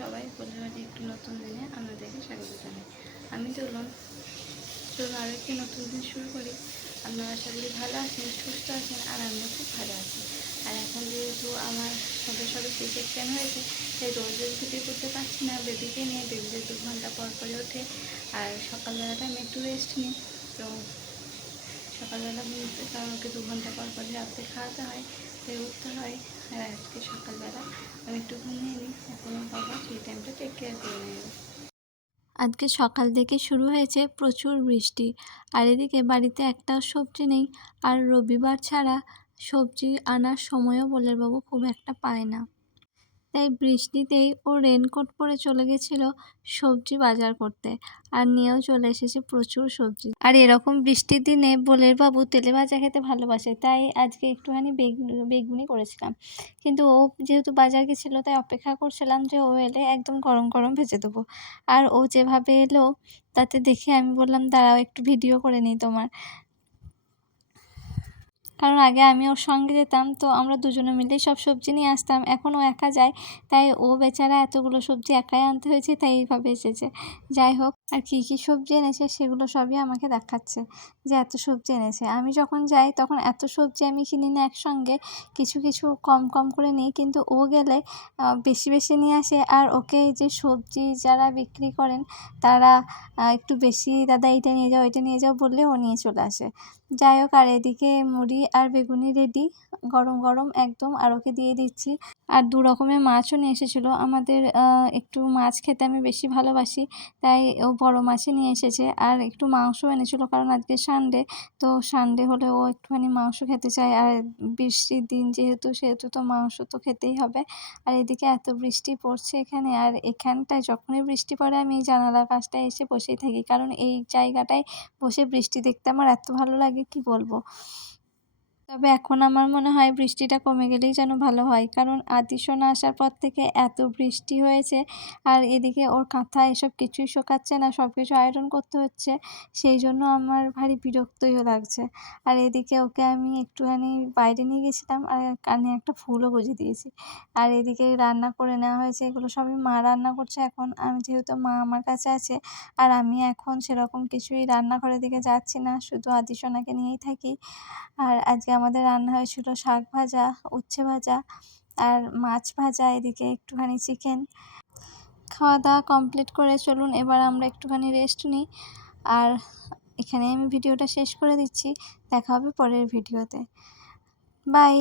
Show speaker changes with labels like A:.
A: সবাই পরিবারে একটু নতুন দিনে আপনাদেরকে স্বাগত জানাই। আমি তুলন চলুন আরও একটি নতুন দিন শুরু করি। আপনারা আশা করি ভালো আছেন, সুস্থ আছেন, আর আমিও খুব ভালো আছি। আর এখন যেহেতু আমার সবে সবে সি হয়েছে, তাই রোজ রোজ ছুটি করতে পারছি না। বেবিকে নিয়ে বেবিদের দু ঘণ্টা পর পরে ওঠে, আর সকালবেলাটা আমি একটু রেস্ট নিই। তো সকালবেলা কারণ ওকে দু ঘণ্টা পর পরে রাত্রে খাওয়াতে হয়, তাই উঠতে হয়। আর আজকে সকালবেলা আমি একটু ঘুমিয়ে নিই এখন ওর বাবা সেই টাইমটা টেক কেয়ার করে নেবে
B: আজকে সকাল থেকে শুরু হয়েছে প্রচুর বৃষ্টি। আর এদিকে বাড়িতে একটাও সবজি নেই। আর রবিবার ছাড়া সবজি আনার সময়ও বাবু খুব একটা পায় না। তাই বৃষ্টিতেই ও রেনকোট পরে চলে গেছিল সবজি বাজার করতে আর নিয়েও চলে এসেছে প্রচুর সবজি। আর এরকম বৃষ্টির দিনে বোলের বাবু তেলে ভাজা খেতে ভালোবাসে, তাই আজকে একটুখানি বেগুনি বেগুনি করেছিলাম। কিন্তু ও যেহেতু বাজার গেছিল, তাই অপেক্ষা করছিলাম যে ও এলে একদম গরম গরম ভেজে দেবো। আর ও যেভাবে এলো, তাতে দেখে আমি বললাম, দাঁড়াও, একটু ভিডিও করে নিই তোমার। কারণ আগে আমি ওর সঙ্গে যেতাম, তো আমরা দুজনে মিলেই সব সবজি নিয়ে আসতাম। এখন ও একা যায়, তাই ও বেচারা এতগুলো সবজি একাই আনতে হয়েছে, তাই এইভাবে এসেছে। যাই হোক, আর কী কী সবজি এনেছে সেগুলো সবই আমাকে দেখাচ্ছে যে এত সবজি এনেছে। আমি যখন যাই তখন এত সবজি আমি কিনি না একসঙ্গে, কিছু কিছু কম কম করে নিই, কিন্তু ও গেলে বেশি বেশি নিয়ে আসে। আর ওকে যে সবজি যারা বিক্রি করেন, তারা একটু বেশি দাদা এইটা নিয়ে যাও এটা নিয়ে যাও বললে ও নিয়ে চলে আসে। যাই হোক, আর এদিকে মুড়ি আর বেগুনি রেডি গরম গরম একদম আর ওকে দিয়ে দিচ্ছি। আর দু রকমের মাছও নিয়ে এসেছিল। আমাদের একটু মাছ খেতে আমি বেশি ভালোবাসি, তাই ও বড় মাছই নিয়ে এসেছে। আর একটু মাংসও এনেছিলো, কারণ আজকে সানডে তো সানডে হলে ও একটুখানি মাংস খেতে চায়। আর বৃষ্টির দিন যেহেতু, সেহেতু তো মাংস তো খেতেই হবে। আর এদিকে এত বৃষ্টি পড়ছে এখানে, আর এখানটায় যখনই বৃষ্টি পড়ে, আমি জানালার কাছটায় এসে বসেই থাকি। কারণ এই জায়গাটায় বসে বৃষ্টি দেখতে আমার এত ভালো লাগে, কি বলব? তবে এখন আমার মনে হয় বৃষ্টিটা কমে গেলেই যেন ভালো হয়। কারণ আদিশোনা আসার পর থেকে এত বৃষ্টি হয়েছে আর এদিকে ওর কাঁথা এসব কিছুই শোকাচ্ছে না সব কিছু আয়রন করতে হচ্ছে। সেই জন্য আমার ভারী বিরক্তইও লাগছে। আর এদিকে ওকে আমি একটুখানি বাইরে নিয়ে গেছিলাম আর কানে একটা ফুলও গুঁজে দিয়েছি। আর এদিকে রান্না করে নেওয়া হয়েছে, এগুলো সবই মা রান্না করছে এখন। আমি যেহেতু মা আমার কাছে আছে আর আমি এখন সেরকম কিছুই রান্নাঘরের দিকে যাচ্ছি না, শুধু আদিসোনাকে নিয়েই থাকি। আর আজকে আমাদের রান্না হয়েছিল শাক ভাজা, উচ্ছে ভাজা আর মাছ ভাজা, এদিকে একটুখানি চিকেন খাওয়া দাওয়া কমপ্লিট করে চলুন, এবার আমরা একটুখানি রেস্ট নিই। আর এখানে আমি ভিডিওটা শেষ করে দিচ্ছি। দেখা হবে পরের ভিডিওতে। বাই